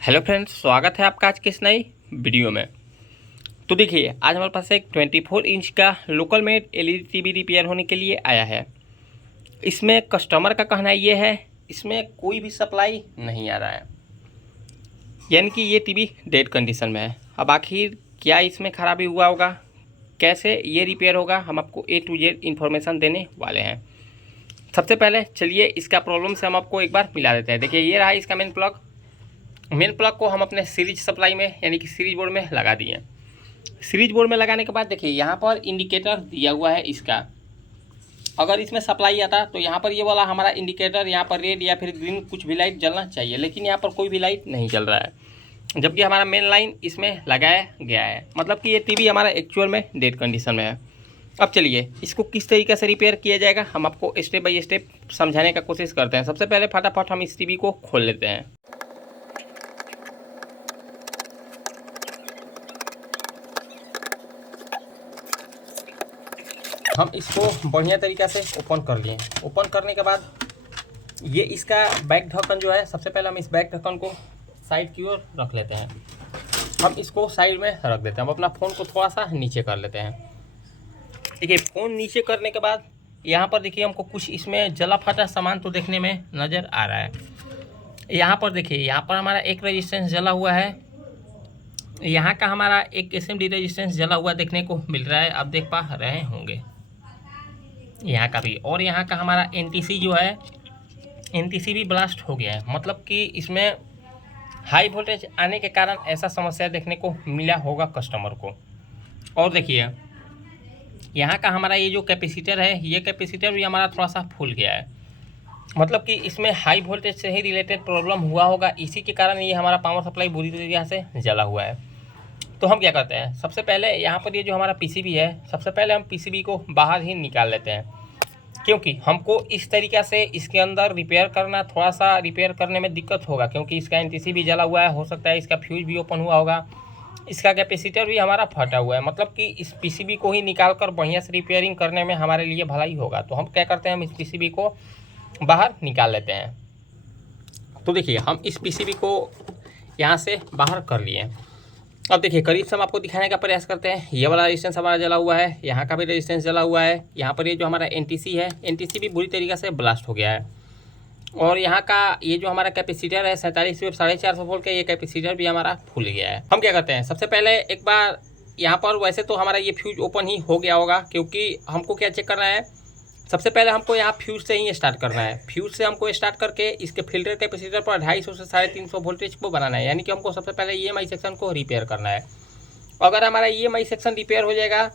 Hello friends, स्वागत है आपका आज की इस नई वीडियो में। तो देखिए, आज हमारे पास एक 24 इंच का local made LED TV repair होने के लिए आया है। इसमें कस्टमर का कहना ये है, इसमें कोई भी सप्लाई नहीं आ रहा है, यानी कि ये टीवी डेड कंडीशन में है। अब आखिर क्या इसमें खराबी हुआ होगा, कैसे ये रिपेयर होगा, हम आपको A to Z इन्फॉर्मेशन देने वाले हैं। सबसे पहले चलिए इसका प्रॉब्लम से हम आपको एक बार मिला देते हैं। देखिए, ये रहा इसका मेन प्लग को हम अपने सीरीज सप्लाई में यानी कि सीरीज बोर्ड में लगा दिए। सीरीज बोर्ड में लगाने के बाद देखिए, यहाँ पर इंडिकेटर दिया हुआ है इसका। अगर इसमें सप्लाई आता तो यहाँ पर ये वाला हमारा इंडिकेटर, यहाँ पर रेड या फिर ग्रीन कुछ भी लाइट जलना चाहिए, लेकिन यहाँ पर कोई भी लाइट नहीं जल रहा है, जबकि हमारा मेन लाइन इसमें लगाया गया है। मतलब कि ये टीवी हमारा एक्चुअल में डेड कंडीशन में है। अब चलिए इसको किस तरीके से रिपेयर किया जाएगा, हम आपको स्टेप बाय स्टेप समझाने का कोशिश करते हैं। सबसे पहले फटाफट हम इस टीवी को खोल लेते हैं। हम इसको बढ़िया तरीक़ा से ओपन कर लिए। ओपन करने के बाद ये इसका बैक ढक्कन जो है, सबसे पहले हम इस बैक ढक्कन को साइड की ओर रख लेते हैं। हम इसको साइड में रख देते हैं। हम अपना फ़ोन को थोड़ा सा नीचे कर लेते हैं। देखिए, फ़ोन नीचे करने के बाद यहाँ पर देखिए हमको कुछ इसमें जला फटा सामान तो देखने में नज़र आ रहा है। यहाँ पर देखिए, यहाँ पर हमारा एक रेजिस्टेंस जला हुआ है, यहाँ का हमारा एक SMD रेजिस्टेंस जला हुआ देखने को मिल रहा है, आप देख पा रहे होंगे यहाँ का भी। और यहाँ का हमारा NTC जो है, NTC भी ब्लास्ट हो गया है। मतलब कि इसमें हाई वोल्टेज आने के कारण ऐसा समस्या देखने को मिला होगा कस्टमर को। और देखिए, यहाँ का हमारा ये जो कैपेसिटर है, ये कैपेसिटर भी हमारा थोड़ा सा फूल गया है। मतलब कि इसमें हाई वोल्टेज से ही रिलेटेड प्रॉब्लम हुआ होगा, इसी के कारण ये हमारा पावर सप्लाई बुरी तरीके से जला हुआ है। तो हम क्या करते हैं, सबसे पहले यहाँ पर ये जो हमारा PCB है, सबसे पहले हम PCB को बाहर ही निकाल लेते हैं, क्योंकि हमको इस तरीक़ा से इसके अंदर रिपेयर करना, थोड़ा सा रिपेयर करने में दिक्कत होगा, क्योंकि इसका NTC भी जला हुआ है, हो सकता है इसका फ्यूज भी ओपन हुआ होगा, इसका कैपेसिटर भी हमारा फटा हुआ है। मतलब कि इस PCB को ही निकाल कर बढ़िया से रिपेयरिंग करने में हमारे लिए भलाई होगा। तो हम क्या करते हैं, हम इस PCB को बाहर निकाल लेते हैं। तो देखिए, हम इस PCB को यहाँ से बाहर कर लिए। अब देखिए, करीब से हम आपको दिखाने का प्रयास करते हैं। ये वाला रेजिस्टेंस हमारा जला हुआ है, यहाँ का भी रेजिस्टेंस जला हुआ है, यहाँ पर ये जो हमारा NTC है, NTC भी बुरी तरीके से ब्लास्ट हो गया है। और यहाँ का ये जो हमारा कैपेसिटर है 47 वेव 450 वोल्ट का, ये कैपेसिटर भी हमारा फूल गया है। हम क्या करते हैं, सबसे पहले एक बार यहाँ पर, वैसे तो हमारा ये फ्यूज ओपन ही हो गया होगा, क्योंकि हमको क्या चेक करना है, सबसे पहले हमको यहाँ फ्यूज से ही स्टार्ट करना है। फ्यूज से हमको स्टार्ट करके इसके फिल्टर कैपेसिटर पर 250 से 350 वोल्टेज को बनाना है, यानी कि हमको सबसे पहले EMI सेक्शन को रिपेयर करना है। अगर हमारा EMI सेक्शन रिपेयर हो जाएगा,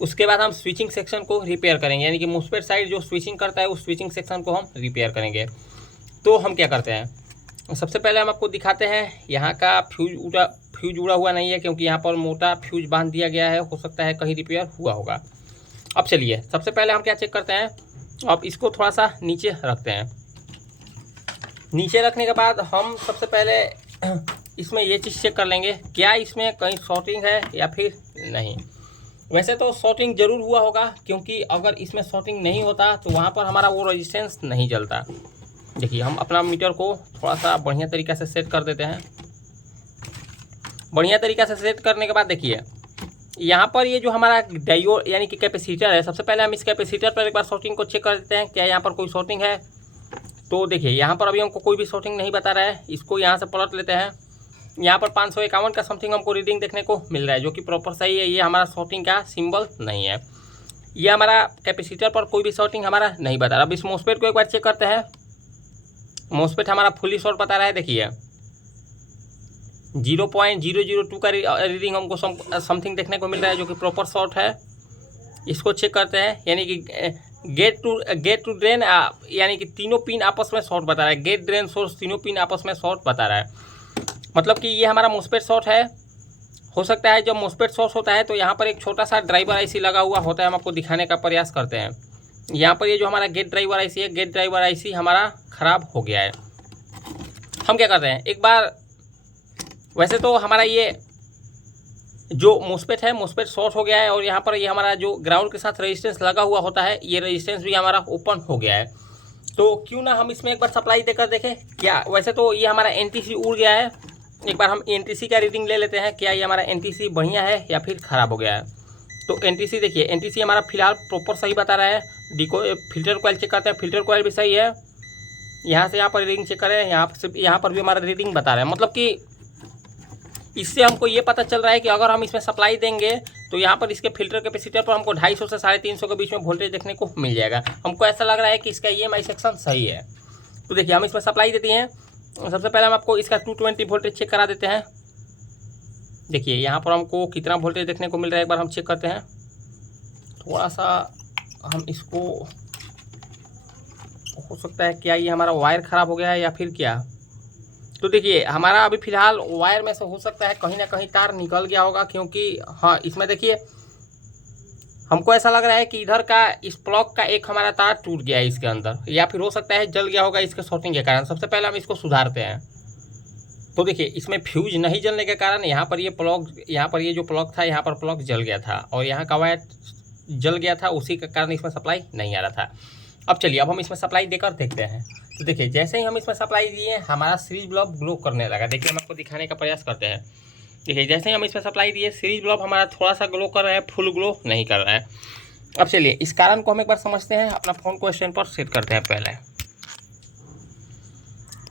उसके बाद हम स्विचिंग सेक्शन को रिपेयर करेंगे, यानी कि MOSFET साइड जो स्विचिंग करता है उस स्विचिंग सेक्शन को हम रिपेयर करेंगे। तो हम क्या करते हैं, सबसे पहले हम आपको दिखाते हैं, यहाँ का फ्यूज उड़ा हुआ नहीं है, क्योंकि यहाँ पर मोटा फ्यूज बांध दिया गया है, हो सकता है कहीं रिपेयर हुआ होगा। अब चलिए, सबसे पहले हम क्या चेक करते हैं, अब इसको थोड़ा सा नीचे रखते हैं। नीचे रखने के बाद हम सबसे पहले इसमें ये चीज़ चेक कर लेंगे, क्या इसमें कहीं शॉर्टिंग है या फिर नहीं। वैसे तो शॉर्टिंग ज़रूर हुआ होगा, क्योंकि अगर इसमें शॉर्टिंग नहीं होता तो वहाँ पर हमारा वो रेजिस्टेंस नहीं जलता। देखिए, हम अपना मीटर को थोड़ा सा बढ़िया तरीक़ा से सेट कर देते हैं। बढ़िया तरीक़ा से सेट करने के बाद देखिए, यहाँ पर ये जो हमारा डायोड यानी कि कैपेसिटर है, सबसे पहले हम इस कैपेसिटर पर एक बार शॉर्टिंग को चेक कर देते हैं, क्या यहाँ पर कोई शॉर्टिंग है। तो देखिए, यहाँ पर अभी हमको कोई भी शॉर्टिंग नहीं बता रहा है। इसको यहाँ से पलट लेते हैं। यहाँ पर 551 का समथिंग हमको रीडिंग देखने को मिल रहा है, जो कि प्रॉपर सही है। ये हमारा शॉर्टिंग का सिंबल नहीं है। ये हमारा कैपेसिटर पर कोई भी शॉर्टिंग हमारा नहीं बता रहा। अब इस MOSFET को एक बार चेक करते हैं। MOSFET हमारा फुली शॉर्ट बता रहा है। देखिए, 0.002 का रीडिंग हमको समथिंग देखने को मिल रहा है, जो कि प्रॉपर शॉर्ट है। इसको चेक करते हैं, यानी कि गेट टू ड्रेन, यानी कि तीनों पिन आपस में शॉर्ट बता रहा है। गेट, ड्रेन, सोर्स तीनों पिन आपस में शॉर्ट बता रहा है। मतलब कि ये हमारा MOSFET शॉर्ट है। हो सकता है जब MOSFET शॉर्ट होता है तो यहाँ पर एक छोटा सा ड्राइवर IC लगा हुआ होता है। हम आपको दिखाने का प्रयास करते हैं। यहाँ पर ये जो हमारा गेट ड्राइवर IC है, गेट ड्राइवर IC हमारा ख़राब हो गया है। हम क्या करते हैं, एक बार, वैसे तो हमारा ये जो MOSFET है, MOSFET शॉर्ट हो गया है, और यहाँ पर ये हमारा जो ग्राउंड के साथ रेजिस्टेंस लगा हुआ होता है, ये रेजिस्टेंस भी हमारा ओपन हो गया है। तो क्यों ना हम इसमें एक बार सप्लाई देकर देखें क्या। वैसे तो ये हमारा एनटीसी उड़ गया है, एक बार हम एनटीसी का रीडिंग ले लेते हैं, क्या ये हमारा एनटीसी बढ़िया है या फिर ख़राब हो गया है। तो एनटीसी देखिए, एनटीसी हमारा फिलहाल प्रॉपर सही बता रहा है। डिको फिल्टर कॉइल चेक करते हैं, फिल्टर कॉइल भी सही है। यहाँ से यहाँ पर रीडिंग चेक करें, यहाँ पर भी हमारा रीडिंग बता रहा है। मतलब कि इससे हमको ये पता चल रहा है कि अगर हम इसमें सप्लाई देंगे तो यहाँ पर इसके फिल्टर कैपेसिटर पर हमको 250 से 350 के बीच में वोल्टेज देखने को मिल जाएगा। हमको ऐसा लग रहा है कि इसका EMI सेक्शन सही है। तो देखिए हम इसमें सप्लाई देते हैं। सबसे पहले हम आपको इसका 220 वोल्टेज चेक करा देते हैं। देखिए यहाँ पर हमको कितना वोल्टेज देखने को मिल रहा है, एक बार हम चेक करते हैं। थोड़ा सा हम इसको, हो सकता है क्या ये हमारा वायर ख़राब हो गया है या फिर क्या। तो देखिए हमारा अभी फ़िलहाल वायर में से हो सकता है कहीं ना कहीं तार निकल गया होगा, क्योंकि हाँ इसमें देखिए हमको ऐसा लग रहा है कि इधर का इस प्लग का एक हमारा तार टूट गया है इसके अंदर, या फिर हो सकता है जल गया होगा इसके शॉर्टिंग के कारण। सबसे पहले हम इसको सुधारते हैं। तो देखिए इसमें फ्यूज नहीं जलने के कारण यहाँ पर ये प्लग, यहाँ पर ये जो प्लग था यहाँ पर प्लग जल गया था और यहाँ का वायर जल गया था, उसी के कारण इसमें सप्लाई नहीं आ रहा था। अब चलिए अब हम इसमें सप्लाई देकर देखते हैं। तो देखिए जैसे ही हम इसमें सप्लाई दिए हमारा सीरीज बल्ब ग्लो करने लगा। देखिए हम आपको दिखाने का प्रयास करते हैं। देखिए जैसे ही हम इसमें सप्लाई दिए सीरीज बल्ब हमारा थोड़ा सा ग्लो कर रहा है, फुल ग्लो नहीं कर रहा है। अब चलिए इस कारण को हम एक बार समझते हैं। अपना फ़ोन को स्टैंड पर सेट करते हैं। पहले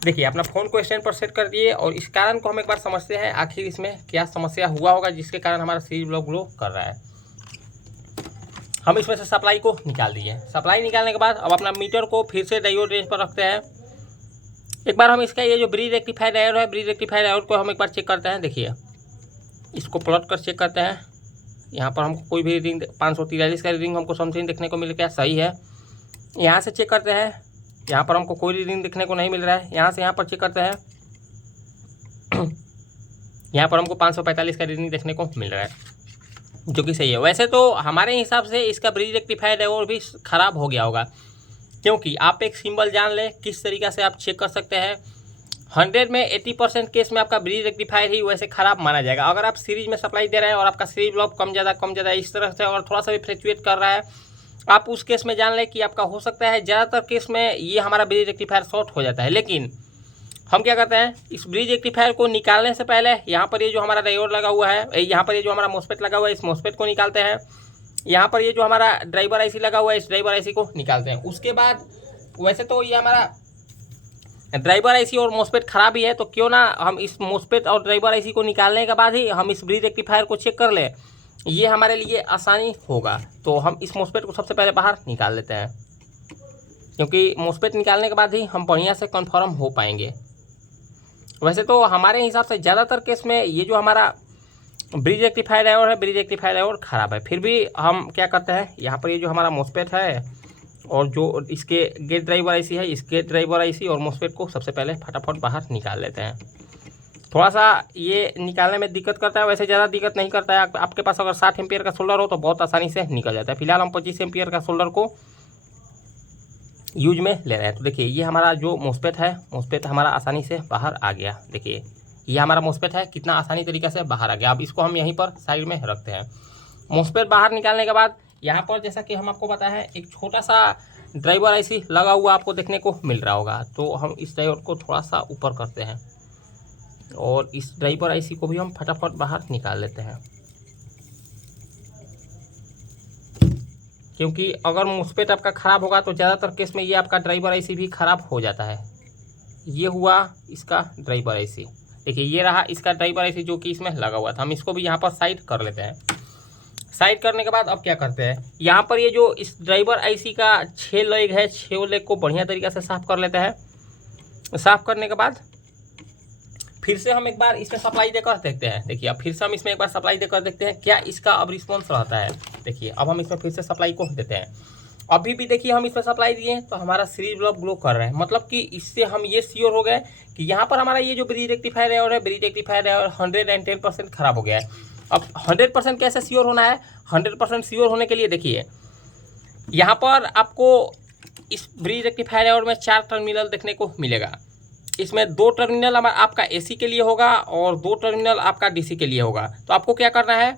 देखिए अपना फ़ोन को स्टैंड पर सेट कर दिए और इस कारण को हम एक बार समझते हैं, आखिर इसमें क्या समस्या हुआ होगा जिसके कारण हमारा सीरीज बल्ब ग्लो कर रहा है। हम इसमें से सप्लाई को निकाल दिए। सप्लाई निकालने के बाद अब अपना मीटर को फिर से डायोड रेंज पर रखते हैं। एक बार हम इसका ये जो ब्रिज रेक्टिफायर डायोड है, ब्रिज रेक्टिफायर डायोड को हम एक बार चेक करते हैं। देखिए इसको प्लॉट कर चेक करते हैं। यहाँ पर हमको कोई भी रीडिंग 543 का रीडिंग हमको समथिंग देखने को मिल गया, सही है। यहाँ से चेक करते हैं, यहाँ पर हमको कोई रीडिंग देखने को नहीं मिल रहा है। यहाँ से यहाँ पर चेक करते हैं, यहाँ पर हमको 545 का रीडिंग देखने को मिल रहा है, जो कि सही है। वैसे तो हमारे हिसाब से इसका ब्रिज रेक्टिफायर डायोड भी ख़राब हो गया होगा, क्योंकि आप एक सिंबल जान ले किस तरीक़े से आप चेक कर सकते हैं। 100 में 80% केस में आपका ब्रिज रेक्टिफायर ही वैसे ख़राब माना जाएगा। अगर आप सीरीज में सप्लाई दे रहे हैं और आपका सीरीज बल्ब कम ज़्यादा इस तरह से और थोड़ा सा भी फ्लक्चुएट कर रहा है, आप उस केस में जान लें कि आपका हो सकता है ज़्यादातर केस में ये हमारा ब्रिज रेक्टिफायर शॉर्ट हो जाता है। लेकिन हम क्या करते हैं, इस ब्रिज रेक्टिफायर को निकालने से पहले यहाँ पर ये जो हमारा डायोड लगा हुआ है, यहाँ पर ये जो हमारा मॉसफेट लगा हुआ है, इस मॉसफेट को निकालते हैं। यहाँ पर ये जो हमारा ड्राइवर आईसी लगा हुआ है, इस ड्राइवर आईसी को निकालते हैं। उसके बाद वैसे तो ये हमारा ड्राइवर आईसी और मॉसफेट ख़राब ही है, तो क्यों ना हम इस मॉसफेट और ड्राइवर आईसी को निकालने के बाद ही हम इस ब्रिज रेक्टिफायर को चेक कर लें, ये हमारे लिए आसानी होगा। तो हम इस मॉसफेट को सबसे पहले बाहर निकाल लेते हैं, क्योंकि मॉसफेट निकालने के बाद ही हम बढ़िया से कन्फर्म हो पाएंगे। वैसे तो हमारे हिसाब से ज़्यादातर केस में ये जो हमारा ब्रिज रेक्टिफायर डायोड है, ब्रिज रेक्टिफायर डायोड ख़राब है। फिर भी हम क्या करते हैं, यहाँ पर ये जो हमारा मॉसफेट है और जो इसके गेट ड्राइवर आईसी है, इस गेट ड्राइवर आईसी और मॉसफेट को सबसे पहले फटाफट बाहर निकाल लेते हैं। थोड़ा सा ये निकालने में दिक्कत करता है, वैसे ज़्यादा दिक्कत नहीं करता है। आपके पास अगर 60 एम्पियर का सोल्डर हो तो बहुत आसानी से निकल जाता है। फिलहाल हम 25 एम्पियर का सोल्डर को यूज में ले रहे हैं। तो देखिए ये हमारा जो मॉसफेट है, मॉसफेट हमारा आसानी से बाहर आ गया। देखिए ये हमारा मॉसफेट है, कितना आसानी तरीके से बाहर आ गया। अब इसको हम यहीं पर साइड में रखते हैं। मॉसफेट बाहर निकालने के बाद यहाँ पर जैसा कि हम आपको पता है एक छोटा सा ड्राइवर आईसी लगा हुआ आपको देखने को मिल रहा होगा। तो हम इस ड्राइवर को थोड़ा सा ऊपर करते हैं और इस ड्राइवर आईसी को भी हम फटाफट बाहर निकाल लेते हैं, क्योंकि अगर मॉसफेट आपका ख़राब होगा तो ज़्यादातर केस में ये आपका ड्राइवर आईसी भी ख़राब हो जाता है। ये हुआ इसका ड्राइवर आईसी। देखिए ये रहा इसका ड्राइवर आईसी जो कि इसमें लगा हुआ था। हम इसको भी यहाँ पर साइड कर लेते हैं। साइड करने के बाद अब क्या करते हैं, यहाँ पर ये जो इस ड्राइवर आईसी का 6 लेग है, 6 लेग को बढ़िया तरीके से साफ़ कर लेते हैं। साफ़ करने के बाद फिर से हम एक बार इसमें सप्लाई देकर देखते हैं। देखिए अब फिर से हम इसमें एक बार सप्लाई देकर देखते हैं क्या इसका अब रिस्पॉन्स रहता है। देखिए अब हम इसमें फिर से सप्लाई को देते हैं। अभी भी देखिए हम इसमें सप्लाई दिए तो हमारा सीरीज बल्ब ग्लो कर रहा है। मतलब कि इससे हम ये श्योर हो गए कि यहाँ पर हमारा ये जो ब्रिज रेक्टिफायर है, ब्रिज रेक्टिफायर 110% ख़राब हो गया है। अब 100% कैसे श्योर होना है, 100% श्योर होने के लिए देखिए यहाँ पर आपको इस ब्रिज रेक्टिफायर में 4 टर्मिनल देखने को मिलेगा। इसमें 2 टर्मिनल आपका एसी के लिए होगा और 2 टर्मिनल आपका डीसी के लिए होगा। तो आपको क्या करना है,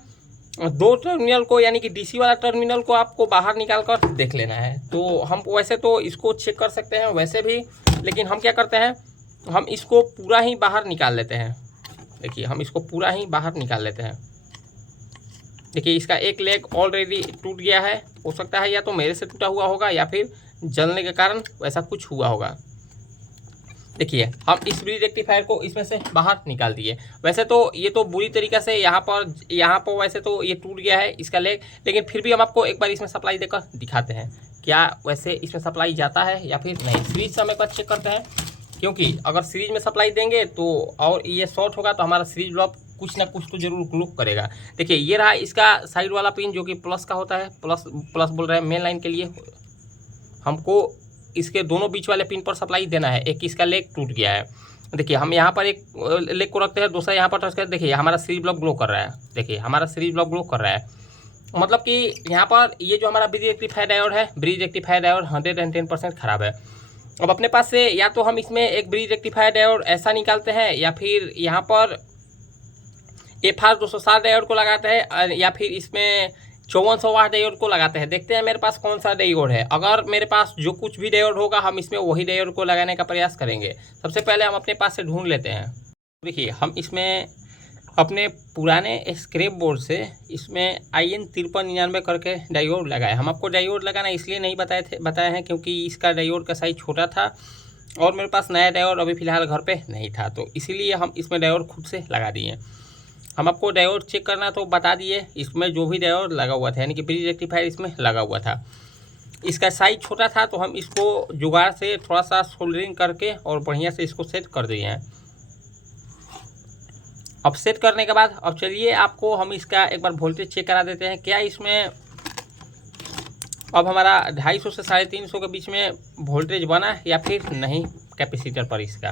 दो टर्मिनल को यानी कि डीसी वाला टर्मिनल को आपको बाहर निकाल कर देख लेना है। तो हम वैसे तो इसको चेक कर सकते हैं वैसे भी, लेकिन हम क्या करते हैं, हम इसको पूरा ही बाहर निकाल लेते हैं। देखिए हम इसको पूरा ही बाहर निकाल लेते हैं। देखिए इसका एक लेग ऑलरेडी टूट गया है, हो सकता है या तो मेरे से टूटा हुआ होगा या फिर जलने के कारण वैसा कुछ हुआ होगा। देखिए हम इस ब्रिज रेक्टिफायर को इसमें से बाहर निकाल दिए। वैसे तो ये तो बुरी तरीक़े से यहाँ पर वैसे तो ये टूट गया है इसका लेग, लेकिन फिर भी हम आपको एक बार इसमें सप्लाई देकर दिखाते हैं क्या वैसे इसमें सप्लाई जाता है या फिर नहीं। सीरीज से हम एक बार चेक करते हैं, क्योंकि अगर सीरीज में सप्लाई देंगे तो और ये शॉर्ट होगा तो हमारा सीरीज बल्ब कुछ ना कुछ तो जरूर ग्लो करेगा। देखिए ये रहा इसका साइड वाला पिन जो कि प्लस का होता है, प्लस बोल रहे हैं मेन लाइन के लिए। हमको इसके दोनों बीच वाले पिन पर सप्लाई देना है। एक इसका लेग टूट गया है, देखिए हम यहाँ पर एक लेग को रखते हैं, दूसरा यहाँ पर टच करते, देखिए हमारा सीरीज ब्लॉक ग्लो कर रहा है। देखिए हमारा सीरीज ब्लॉक ग्लो कर रहा है, मतलब कि यहाँ पर ये जो हमारा ब्रिज रेक्टिफायर डायोड है, ब्रिज रेक्टिफायर डायोड 110% खराब है। अब अपने पास से या तो हम इसमें एक ब्रिज रेक्टिफायर डायोड ऐसा निकालते हैं या फिर यहाँ पर FR 260 डायोड को लगाते हैं या फिर इसमें 5400 वाट डायोड को लगाते हैं। देखते हैं मेरे पास कौन सा डायोड है। अगर मेरे पास जो कुछ भी डायोड होगा हम इसमें वही डायोड को लगाने का प्रयास करेंगे। सबसे पहले हम अपने पास से ढूंढ लेते हैं। देखिए हम इसमें अपने पुराने स्क्रैप बोर्ड से इसमें IN 5399 करके डायोड लगाए। हम आपको डायोड लगाना इसलिए नहीं बताए हैं क्योंकि इसका डायोड का साइज छोटा था और मेरे पास नया डायोड अभी फ़िलहाल घर पे नहीं था, तो इसीलिए हम इसमें डायोड खुद से लगा दिए। हम आपको डायोड चेक करना तो बता दिए, इसमें जो भी डायोड लगा हुआ था यानी कि ब्रिज रेक्टिफायर इसमें लगा हुआ था, इसका साइज छोटा था तो हम इसको जुगाड़ से थोड़ा सा सोल्डरिंग करके और बढ़िया से इसको सेट कर दिए हैं। अब सेट करने के बाद अब चलिए आपको हम इसका एक बार वोल्टेज चेक करा देते हैं। क्या इसमें अब हमारा 250 से 350 के बीच में वोल्टेज बना या फिर नहीं कैपेसिटर पर इसका,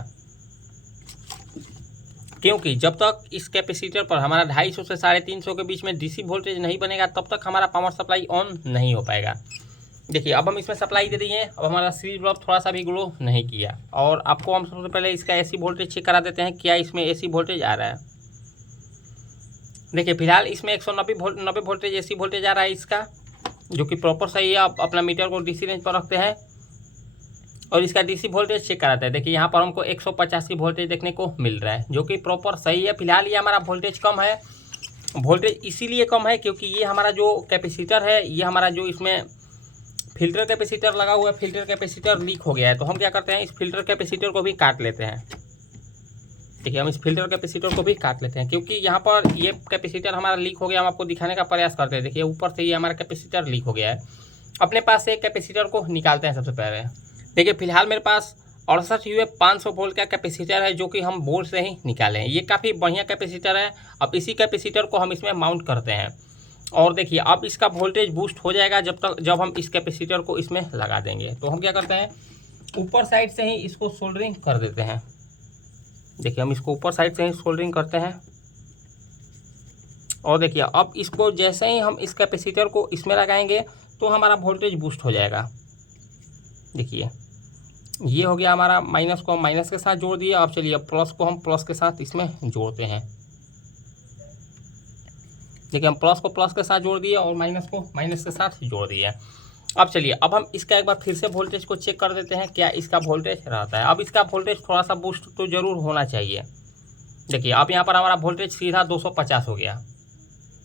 क्योंकि जब तक इस कैपेसिटर पर हमारा 250 से 350 के बीच में डीसी वोल्टेज नहीं बनेगा तब तक हमारा पावर सप्लाई ऑन नहीं हो पाएगा। देखिए अब हम इसमें सप्लाई दे दिए, अब हमारा सीरीज बल्ब थोड़ा सा भी ग्लो नहीं किया। और आपको हम सबसे पहले इसका AC वोल्टेज चेक करा देते हैं, क्या इसमें AC वोल्टेज आ रहा है। देखिए फिलहाल इसमें 190 वोल्टेज AC वोल्टेज आ रहा है इसका, जो कि प्रॉपर सही है। आप अपना मीटर को DC रेंज पर रखते हैं और इसका DC वोल्टेज चेक कराते हैं। देखिए यहाँ पर हमको 150 की वोल्टेज देखने को मिल रहा है, जो कि प्रॉपर सही है। फिलहाल ये हमारा वोल्टेज कम है, वोल्टेज इसीलिए कम है क्योंकि ये हमारा जो कैपेसिटर है, ये हमारा जो इसमें फिल्टर कैपेसिटर लगा हुआ है, फिल्टर कैपेसिटर लीक हो गया है। तो हम क्या करते हैं, इस फिल्टर कैपेसिटर को भी काट लेते हैं। देखिए हम इस फिल्टर कैपेसिटर को भी काट लेते हैं क्योंकि यहाँ पर ये कैपेसिटर हमारा लीक हो गया। हम आपको दिखाने का प्रयास करते हैं। देखिए ऊपर से ये हमारा कैपेसिटर लीक हो गया है। अपने पास से कैपेसिटर को निकालते हैं सबसे पहले। देखिए फिलहाल मेरे पास 68 UA 500 वोल्ट का कैपेसिटर है, जो कि हम बोर्ड से ही निकाले हैं। ये काफ़ी बढ़िया कैपेसिटर है। अब इसी कैपेसिटर को हम इसमें माउंट करते हैं और देखिए अब इसका वोल्टेज बूस्ट हो जाएगा जब हम इस कैपेसिटर को इसमें लगा देंगे। तो हम क्या करते हैं, ऊपर साइड से ही इसको सोल्डरिंग कर देते हैं। देखिए हम इसको ऊपर साइड से ही सोल्डरिंग करते हैं और देखिए अब इसको जैसे ही हम इस कैपेसिटर को इसमें लगाएंगे तो हमारा वोल्टेज बूस्ट हो जाएगा। देखिए ये हो गया हमारा, माइनस को हम माइनस के साथ जोड़ दिए। अब चलिए प्लस को हम प्लस के साथ इसमें जोड़ते हैं। देखिए हम प्लस को प्लस के साथ जोड़ दिए और माइनस को माइनस के साथ जोड़ दिए। अब चलिए अब हम इसका एक बार फिर से वोल्टेज को चेक कर देते हैं, क्या इसका वोल्टेज रहता है। अब इसका वोल्टेज थोड़ा सा बूस्ट तो ज़रूर होना चाहिए। देखिए अब यहाँ पर हमारा वोल्टेज सीधा 250 हो गया।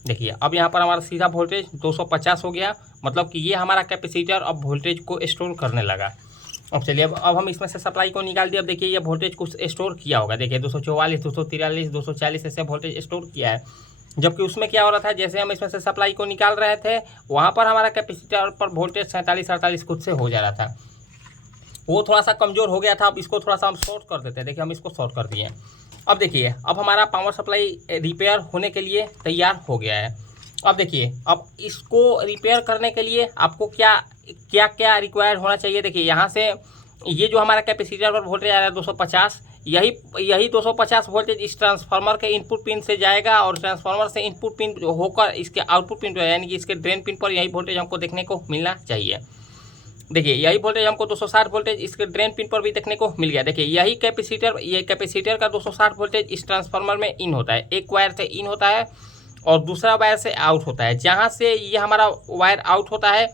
देखिए अब यहाँ पर हमारा सीधा वोल्टेज 250 हो गया, मतलब कि ये हमारा कैपेसिटर अब वोल्टेज को स्टोर करने लगा। अब चलिए अब हम इसमें से सप्लाई को निकाल दिए। अब देखिए ये वोल्टेज कुछ स्टोर किया होगा। देखिए 244, 243, 240 ऐसे वोल्टेज स्टोर किया है, जबकि उसमें क्या हो रहा था, जैसे हम इसमें से सप्लाई को निकाल रहे थे वहाँ पर हमारा कैपेसिटर पर वोल्टेज 47-48 खुद से हो जा रहा था। वो थोड़ा सा कमज़ोर हो गया था। अब इसको थोड़ा सा हम शॉर्ट कर देते हैं। देखिए हम इसको शॉर्ट कर दिए। अब देखिए अब हमारा पावर सप्लाई रिपेयर होने के लिए तैयार हो गया है। अब देखिए अब इसको रिपेयर करने के लिए आपको क्या क्या रिक्वायर्ड होना चाहिए। देखिए यहाँ से ये जो हमारा कैपेसिटर पर वोल्टेज आ रहा है 250, यही 250 वोल्टेज इस ट्रांसफार्मर के इनपुट पिन से जाएगा और ट्रांसफार्मर से इनपुट पिन होकर इसके आउटपुट पिन यानी कि इसके ड्रेन पिन पर यही वोल्टेज हमको देखने को मिलना चाहिए। देखिए यही वोल्टेज हमको 260 वोल्टेज इसके ड्रेन पिन पर भी देखने को मिल गया। देखिए यही कैपेसिटर का 260 वोल्टेज इस ट्रांसफार्मर में इन होता है, एक वायर से इन होता है और दूसरा वायर से आउट होता है। जहाँ से ये हमारा वायर आउट होता है,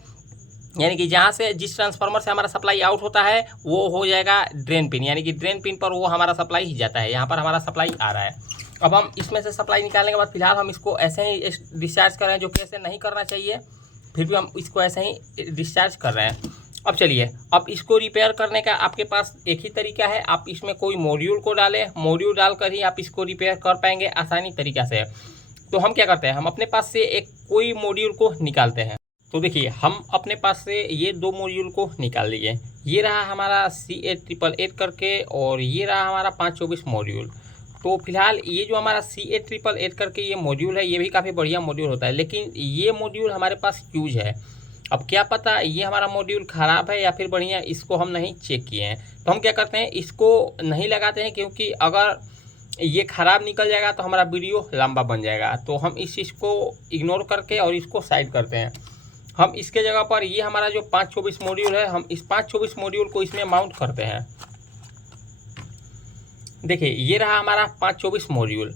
यानी कि जहाँ से जिस ट्रांसफार्मर से हमारा सप्लाई आउट होता है वो हो जाएगा ड्रेन पिन, यानी कि ड्रेन पिन पर वो हमारा सप्लाई ही जाता है। यहाँ पर हमारा सप्लाई आ रहा है। अब हम इसमें से सप्लाई निकालने के बाद फिलहाल हम इसको ऐसे ही डिस्चार्ज कर रहे हैं, जो कि ऐसे नहीं करना चाहिए, फिर भी हम इसको ऐसे ही डिस्चार्ज कर रहे हैं। अब चलिए, अब इसको रिपेयर करने का आपके पास एक ही तरीका है, आप इसमें कोई मॉड्यूल को डालें, मॉड्यूल डालकर ही आप इसको रिपेयर कर पाएंगे आसानी तरीक़ा से। तो हम क्या करते हैं, हम अपने पास से एक कोई मॉड्यूल को निकालते हैं। तो देखिए, हम अपने पास से ये 2 मॉड्यूल को निकाल लीजिए। ये रहा हमारा CA888 करके, और ये रहा हमारा 524 मॉड्यूल। तो फिलहाल ये जो हमारा CA888 करके ये मॉड्यूल है, ये भी काफ़ी बढ़िया मॉड्यूल होता है, लेकिन ये मॉड्यूल हमारे पास यूज है। अब क्या पता ये हमारा मॉड्यूल ख़राब है या फिर बढ़िया, इसको हम नहीं चेक किए हैं। तो हम क्या करते हैं, इसको नहीं लगाते हैं, क्योंकि अगर ये ख़राब निकल जाएगा तो हमारा वीडियो लंबा बन जाएगा। तो हम इस चीज़ को इग्नोर करके और इसको साइड करते हैं। हम इसके जगह पर ये हमारा जो 524 मॉड्यूल है, हम इस 524 मॉड्यूल को इसमें माउंट करते हैं। देखिए, ये रहा हमारा 524 मॉड्यूल।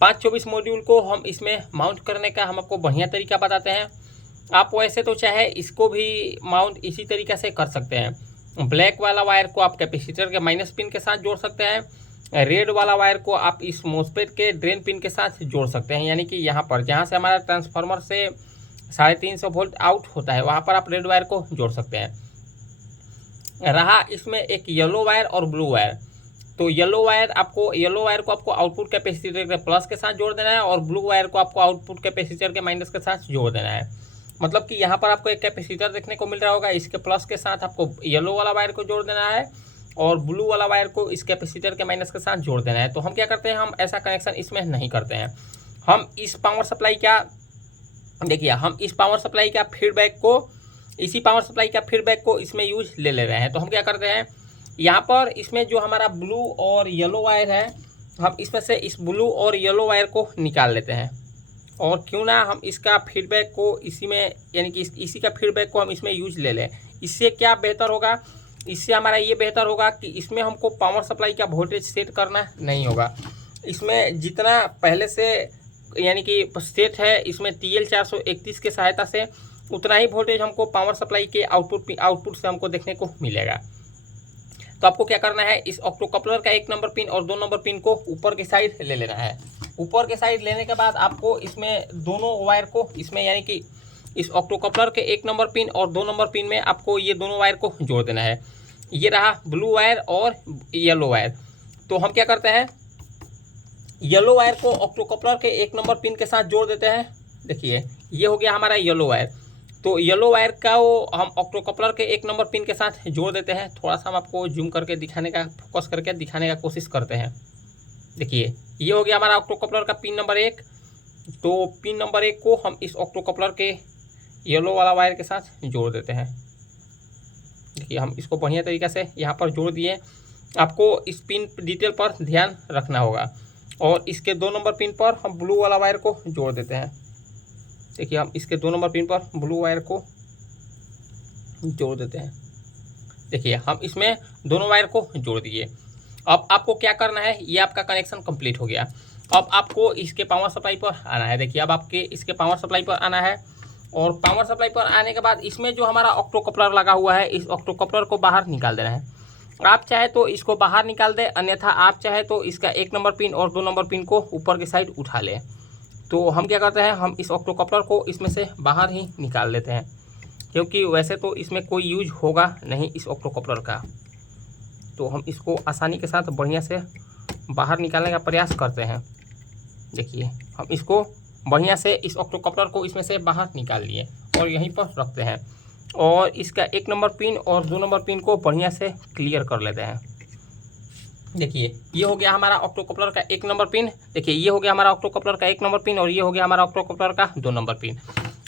524 मॉड्यूल को हम इसमें माउंट करने का हम आपको बढ़िया तरीका बताते हैं। आप वैसे तो चाहे इसको भी माउंट इसी तरीके से कर सकते हैं। ब्लैक वाला वायर को आप कैपेसिटर के माइनस पिन के साथ जोड़ सकते हैं, रेड वाला वायर को आप इस मोसपेट के ड्रेन पिन के साथ जोड़ सकते हैं, यानी कि यहाँ पर जहाँ से हमारा ट्रांसफार्मर से 350 वोल्ट आउट होता है वहाँ पर आप रेड वायर को जोड़ सकते हैं। रहा इसमें एक येलो वायर और ब्लू वायर। तो येलो वायर को आपको आउटपुट कैपेसिटर के प्लस के साथ जोड़ देना है, और ब्लू वायर को आपको आउटपुट कैपेसिटर के माइनस के साथ जोड़ देना है। मतलब कि यहाँ पर आपको एक कैपेसिटर देखने को मिल रहा होगा, इसके प्लस के साथ आपको येलो वाला वायर को जोड़ देना है, और ब्लू वाला वायर को इस कैपेसिटर के माइनस के साथ जोड़ देना है। तो हम क्या करते हैं, हम ऐसा कनेक्शन इसमें नहीं करते हैं। हम इस पावर सप्लाई का देखिए, हम इस पावर सप्लाई का फीडबैक को, इसी पावर सप्लाई का फीडबैक को इसमें यूज ले रहे हैं। तो हम क्या करते हैं, यहाँ पर इसमें जो हमारा ब्लू और येलो वायर है, हम इसमें से इस ब्लू और येलो वायर को निकाल लेते हैं, और क्यों ना हम इसका फीडबैक को इसी में, यानी कि इसी का फीडबैक को हम इसमें यूज ले लें। इससे क्या बेहतर होगा, इससे हमारा ये बेहतर होगा कि इसमें हमको पावर सप्लाई का वोल्टेज सेट करना नहीं होगा। इसमें जितना पहले से यानी कि सेट है, इसमें TL431 के सहायता से उतना ही वोल्टेज हमको पावर सप्लाई के आउटपुट से हमको देखने को मिलेगा। तो आपको क्या करना है, इस ऑक्टोकपलर का 1 नंबर पिन और 2 नंबर पिन को ऊपर की साइड ले लेना है। ऊपर के साइड लेने के बाद आपको इसमें दोनों वायर को इसमें, यानी कि इस ऑक्टोकपलर के 1 नंबर पिन और 2 नंबर पिन में आपको ये दोनों वायर को जोड़ देना है। ये रहा ब्लू वायर और येलो वायर। तो हम क्या करते हैं, येलो वायर को ऑक्टोकपलर के 1 नंबर पिन के साथ जोड़ देते हैं। देखिए, ये हो गया हमारा येलो वायर। तो येलो वायर का हम ऑक्टोकपलर के 1 नंबर पिन के साथ जोड़ देते हैं। थोड़ा सा हम आपको जूम करके दिखाने का, फोकस करके दिखाने का कोशिश करते हैं। देखिए, ये हो गया हमारा ऑक्टोकपलर का पिन नंबर 1। तो पिन नंबर 1 को हम इस ऑक्टोकपलर के येलो वाला वायर के साथ जोड़ देते हैं। देखिए, हम इसको बढ़िया तरीके से यहाँ पर जोड़ दिए। आपको इस पिन डिटेल पर ध्यान रखना होगा, और इसके 2 नंबर पिन पर हम ब्लू वाला वायर को जोड़ देते हैं। देखिए, हम इसके 2 नंबर पिन पर ब्लू वायर को जोड़ देते हैं। देखिए, हम इसमें दोनों वायर को जोड़ दिए। अब आपको क्या करना है, ये आपका कनेक्शन कंप्लीट हो गया। अब आपको इसके पावर सप्लाई पर आना है। देखिए, अब आपके इसके पावर सप्लाई पर आना है, और पावर सप्लाई पर आने के बाद इसमें जो हमारा ऑक्टोकपलर लगा हुआ है, इस ऑक्टोकपलर को बाहर निकाल देना है। आप चाहे तो इसको बाहर निकाल दें, अन्यथा आप चाहे तो इसका 1 नंबर पिन और 2 नंबर पिन को ऊपर की साइड उठा लें। तो हम क्या करते हैं, हम इस ऑक्टोकपलर को इसमें से बाहर ही निकाल लेते हैं, क्योंकि वैसे तो इसमें कोई यूज होगा नहीं इस ऑक्टोकपलर का। तो हम इसको आसानी के साथ बढ़िया से बाहर निकालने का प्रयास करते हैं। देखिए, हम इसको बढ़िया से इस ऑक्टोकपलर को इसमें से बाहर निकाल लिए और यहीं पर रखते हैं, और इसका 1 नंबर पिन और 2 नंबर पिन को बढ़िया से क्लियर कर लेते हैं। देखिए, ये हो गया हमारा ऑक्टोकपलर का 1 नंबर पिन। देखिए, ये हो गया हमारा ऑक्टोकपलर का 1 नंबर पिन, और ये हो गया हमारा ऑक्टोकपलर का 2 नंबर पिन।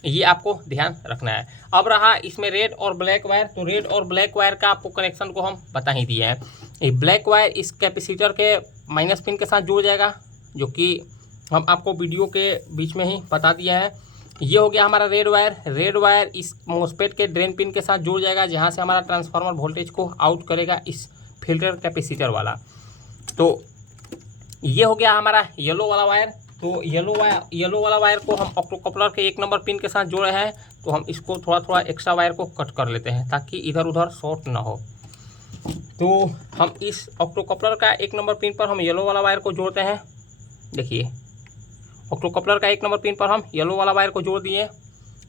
ये आपको ध्यान रखना है। अब रहा इसमें रेड और ब्लैक वायर। तो रेड और ब्लैक वायर का आपको कनेक्शन को हम बता ही दिए हैं। ये ब्लैक वायर इस कैपेसिटर के माइनस पिन के साथ जुड़ जाएगा, जो कि हम आपको वीडियो के बीच में ही बता दिया है। ये हो गया हमारा रेड वायर। रेड वायर इस मोसपेट के ड्रेन पिन के साथ जुड़ जाएगा, जहाँ से हमारा ट्रांसफार्मर वोल्टेज को आउट करेगा, इस फिल्टर कैपेसिटर वाला। तो ये हो गया हमारा येलो वाला वायर। तो येलो वाला वायर को हम ऑप्टोकपलर के 1 नंबर पिन के साथ जोड़े हैं, तो हम इसको थोड़ा थोड़ा एक्स्ट्रा वायर को कट कर लेते हैं ताकि इधर उधर शॉर्ट ना हो। तो हम इस ऑप्टोकपलर का 1 नंबर पिन पर हम येलो वाला वायर को जोड़ते हैं। देखिए ऑप्टोकपलर का 1 नंबर पिन पर हम येलो वाला वायर को जोड़ दिए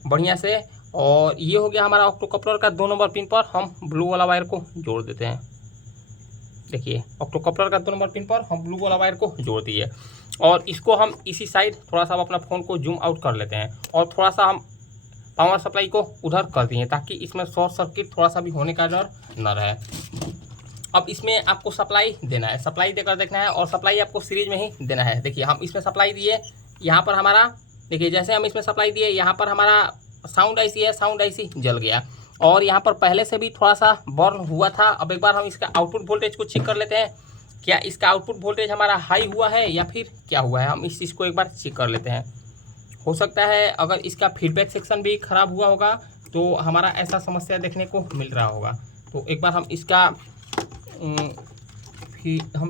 बढ़िया से, और ये हो गया हमारा ऑप्टोकपलर का 2 नंबर पिन पर हम ब्लू वाला वायर को जोड़ देते हैं। देखिए ऑप्टोकपलर का 2 नंबर पिन पर हम ब्लू वाला वायर को जोड़ दिए, और इसको हम इसी साइड थोड़ा सा अपना फ़ोन को जूम आउट कर लेते हैं, और थोड़ा सा हम पावर सप्लाई को उधर कर दिए ताकि इसमें शॉर्ट सर्किट थोड़ा सा भी होने का डर न रहे। अब इसमें आपको सप्लाई देना है, सप्लाई देकर देखना है, और सप्लाई आपको सीरीज में ही देना है। देखिए हम इसमें सप्लाई दिए, यहाँ पर हमारा देखिए जैसे हम इसमें सप्लाई दिए यहाँ पर हमारा साउंड आईसी है, साउंड आईसी जल गया, और यहाँ पर पहले से भी थोड़ा सा बर्न हुआ था। अब एक बार हम इसका आउटपुट वोल्टेज को चेक कर लेते हैं, क्या इसका आउटपुट वोल्टेज हमारा हाई हुआ है या फिर क्या हुआ है, हम इस चीज़ को एक बार चेक कर लेते हैं। हो सकता है अगर इसका फीडबैक सेक्शन भी ख़राब हुआ होगा तो हमारा ऐसा समस्या देखने को मिल रहा होगा। तो एक बार हम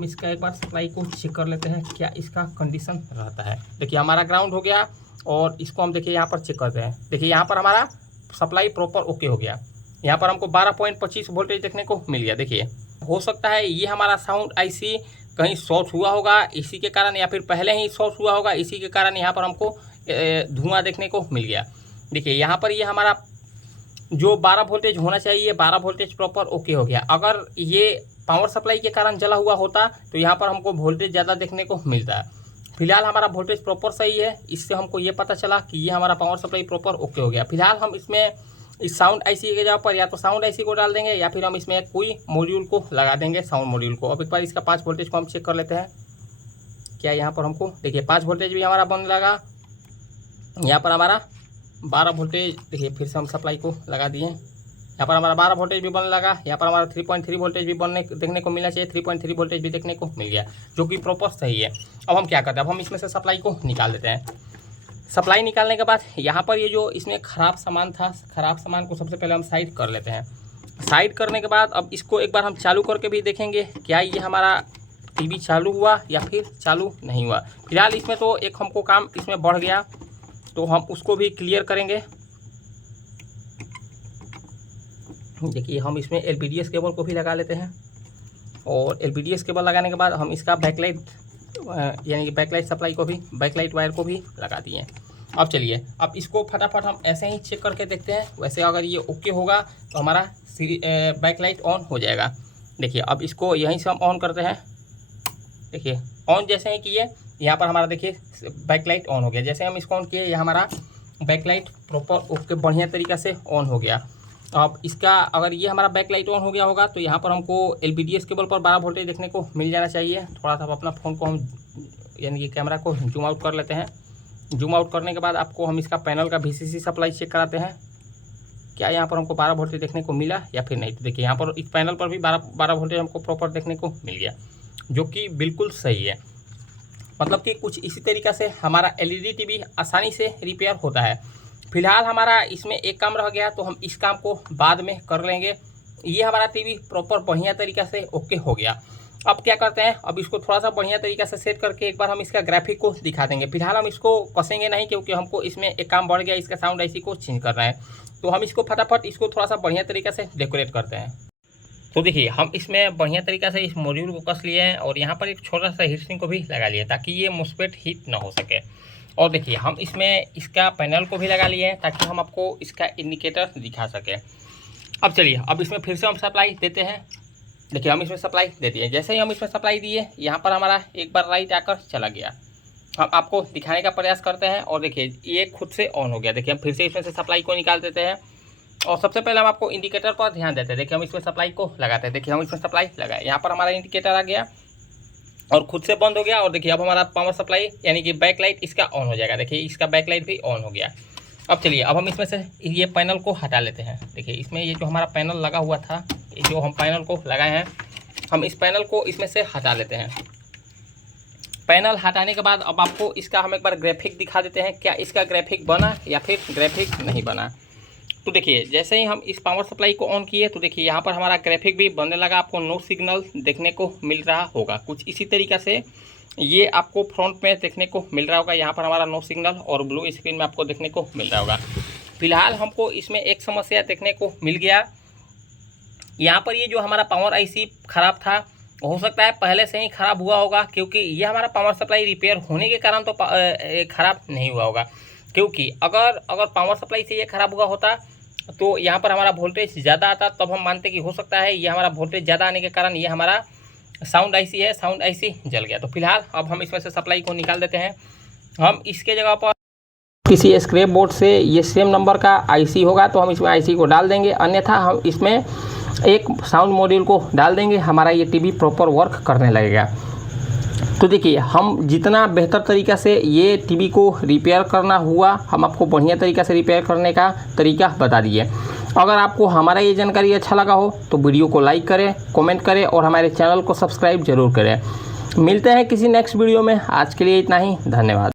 इसका एक बार सप्लाई को चेक कर लेते हैं क्या इसका कंडीशन रहता है। देखिए हमारा ग्राउंड हो गया, और इसको हम देखिए यहाँ पर चेक करते हैं। देखिए यहाँ पर हमारा सप्लाई प्रॉपर ओके हो गया, यहाँ पर हमको 12.25 वोल्टेज देखने को मिल गया। देखिए हो सकता है ये हमारा साउंड आईसी कहीं शॉर्ट हुआ होगा इसी के कारण, या फिर पहले ही शॉर्ट हुआ होगा इसी के कारण यहाँ पर हमको धुआं देखने को मिल गया। देखिए यहाँ पर ये हमारा जो 12 वोल्टेज होना चाहिए 12 वोल्टेज प्रॉपर ओके हो गया। अगर ये पावर सप्लाई के कारण जला हुआ होता तो यहाँ पर हमको वोल्टेज ज़्यादा देखने को मिलता है। फिलहाल हमारा वोल्टेज प्रॉपर सही है, इससे हमको ये पता चला कि ये हमारा पावर सप्लाई प्रॉपर ओके हो गया। फिलहाल हम इसमें इस साउंड आईसी के जगह पर या तो साउंड आईसी को डाल देंगे या फिर हम इसमें कोई मॉड्यूल को लगा देंगे, साउंड मॉड्यूल को। अब एक बार इसका 5 वोल्टेज को हम चेक कर लेते हैं, क्या यहाँ पर हमको देखिए 5 वोल्टेज भी हमारा बनने लगा। यहाँ पर हमारा 12 वोल्टेज देखिए फिर से हम सप्लाई को लगा दिए, यहाँ पर हमारा 12 वोल्टेज भी बनने लगा। यहाँ पर हमारा 3.3 वोल्टेज भी देखने को मिलना चाहिए, 3.3 वोल्टेज भी देखने को मिल गया, जो कि प्रॉपर सही है। अब हम क्या करते हैं, अब हम इसमें से सप्लाई को निकाल देते हैं। सप्लाई निकालने के बाद यहाँ पर ये जो इसमें ख़राब सामान था, ख़राब सामान को सबसे पहले हम साइड कर लेते हैं। साइड करने के बाद अब इसको एक बार हम चालू करके भी देखेंगे क्या ये हमारा टीवी चालू हुआ या फिर चालू नहीं हुआ। फिलहाल इसमें तो एक हमको काम इसमें बढ़ गया, तो हम उसको भी क्लियर करेंगे। देखिए हम इसमें एलपीडीएस केबल को भी लगा लेते हैं, और एलपीडीएस केबल लगाने के बाद हम इसका बैकलाइट यानी कि बैकलाइट सप्लाई को भी, बैकलाइट वायर को भी लगा दिए। अब चलिए अब इसको फटाफट हम ऐसे ही चेक करके देखते हैं। वैसे अगर ये ओके होगा तो हमारा बैकलाइट ऑन हो जाएगा। देखिए अब इसको यहीं से हम ऑन करते हैं। देखिए ऑन जैसे ही किए यहाँ पर हमारा देखिए बैकलाइट ऑन हो गया। जैसे हम इसको ऑन किए ये हमारा बैकलाइट प्रॉपर ओके बढ़िया तरीक़ा से ऑन हो गया। अब इसका अगर ये हमारा बैकलाइट ऑन हो गया होगा तो यहाँ पर हमको एलपीडीएस केबल पर 12 वोल्टेज देखने को मिल जाना चाहिए। थोड़ा सा अपना फ़ोन को हम यानी कि कैमरा को जूम आउट कर लेते हैं। जूम आउट करने के बाद आपको हम इसका पैनल का VCC सप्लाई चेक कराते हैं, क्या यहाँ पर हमको 12 वोल्टेज देखने को मिला या फिर नहीं। तो देखिए यहाँ पर इस पैनल पर भी 12 वोल्टेज हमको प्रॉपर देखने को मिल गया, जो कि बिल्कुल सही है। मतलब कि कुछ इसी तरीक़ा से हमारा LED टीवी आसानी से रिपेयर होता है। फिलहाल हमारा इसमें एक काम रह गया, तो हम इस काम को बाद में कर लेंगे। ये हमारा टीवी प्रॉपर बढ़िया तरीक़ा से ओके हो गया। अब क्या करते हैं, अब इसको थोड़ा सा बढ़िया तरीक़ा से सेट करके एक बार हम इसका ग्राफिक को दिखा देंगे। फिलहाल हम इसको कसेंगे नहीं, क्योंकि हमको इसमें एक काम बढ़ गया, इसका साउंड आईसी को चेंज करना है। तो हम इसको फटाफट इसको थोड़ा सा बढ़िया तरीक़ा से डेकोरेट करते हैं। तो देखिए हम इसमें बढ़िया तरीक़ा से इस मॉड्यूल को कस लिए हैं, और यहाँ पर एक छोटा सा हीट सिंक को भी लगा लिया ताकि ये मुस्पेट हीट ना हो सके। और देखिए हम इसमें इसका पैनल को भी लगा लिए हैं ताकि हम आपको इसका इंडिकेटर दिखा सकें। अब चलिए अब इसमें फिर से हम सप्लाई देते हैं। देखिए हम इसमें सप्लाई दे दिए। जैसे ही हम इसमें सप्लाई दिए यहाँ पर हमारा एक बार लाइट आकर चला गया। हम आपको दिखाने का प्रयास करते हैं, और देखिए ये खुद से ऑन हो गया। देखिए हम फिर से इसमें से सप्लाई को निकाल देते हैं, और सबसे पहले हम आपको इंडिकेटर पर ध्यान देते हैं। देखिए हम इसमें सप्लाई को लगाते हैं। देखिए हम इसमें सप्लाई लगाए, यहाँ पर हमारा इंडिकेटर आ गया और खुद से बंद हो गया। और देखिए अब हमारा पावर सप्लाई यानी कि बैकलाइट इसका ऑन हो जाएगा। देखिए इसका बैकलाइट भी ऑन हो गया। अब चलिए अब हम इसमें से ये पैनल को हटा लेते हैं। देखिए इसमें ये जो हमारा पैनल लगा हुआ था, जो हम पैनल को लगाए हैं, हम इस पैनल को इसमें से हटा लेते हैं। पैनल हटाने के बाद अब आपको इसका हम एक बार ग्राफिक दिखा देते हैं, क्या इसका ग्राफिक बना या फिर ग्राफिक नहीं बना। तो देखिए जैसे ही हम इस पावर सप्लाई को ऑन किए तो देखिए यहाँ पर हमारा ग्राफिक भी बनने लगा। आपको नो सिग्नल देखने को मिल रहा होगा। कुछ इसी तरीक़ा से ये आपको फ्रंट में देखने को मिल रहा होगा, यहाँ पर हमारा नो सिग्नल और ब्लू स्क्रीन में आपको देखने को मिल रहा होगा। फिलहाल हमको इसमें एक समस्या देखने को मिल गया, यहाँ पर ये जो हमारा पावर आईसी ख़राब था, हो सकता है पहले से ही ख़राब हुआ होगा, क्योंकि ये हमारा पावर सप्लाई रिपेयर होने के कारण तो ख़राब नहीं हुआ होगा। क्योंकि अगर पावर सप्लाई से ये ख़राब हुआ होता तो यहाँ पर हमारा वोल्टेज ज़्यादा आता, तब हम मानते कि हो सकता है ये हमारा वोल्टेज ज़्यादा आने के कारण ये हमारा साउंड आईसी है, साउंड आईसी जल गया। तो फिलहाल अब हम इसमें से सप्लाई को निकाल देते हैं। हम इसके जगह पर किसी स्क्रैप बोर्ड से ये सेम नंबर का आईसी होगा तो हम इसमें आईसी को डाल देंगे, अन्यथा हम इसमें एक साउंड मॉड्यूल को डाल देंगे, हमारा ये टीवी प्रॉपर वर्क करने लगेगा। तो देखिए, हम जितना बेहतर तरीक़ा से ये टीवी को रिपेयर करना हुआ, हम आपको बढ़िया तरीक़ा से रिपेयर करने का तरीका बता दिए। अगर आपको हमारा ये जानकारी अच्छा लगा हो तो वीडियो को लाइक करें, कमेंट करें और हमारे चैनल को सब्सक्राइब जरूर करें। मिलते हैं किसी नेक्स्ट वीडियो में, आज के लिए इतना ही, धन्यवाद।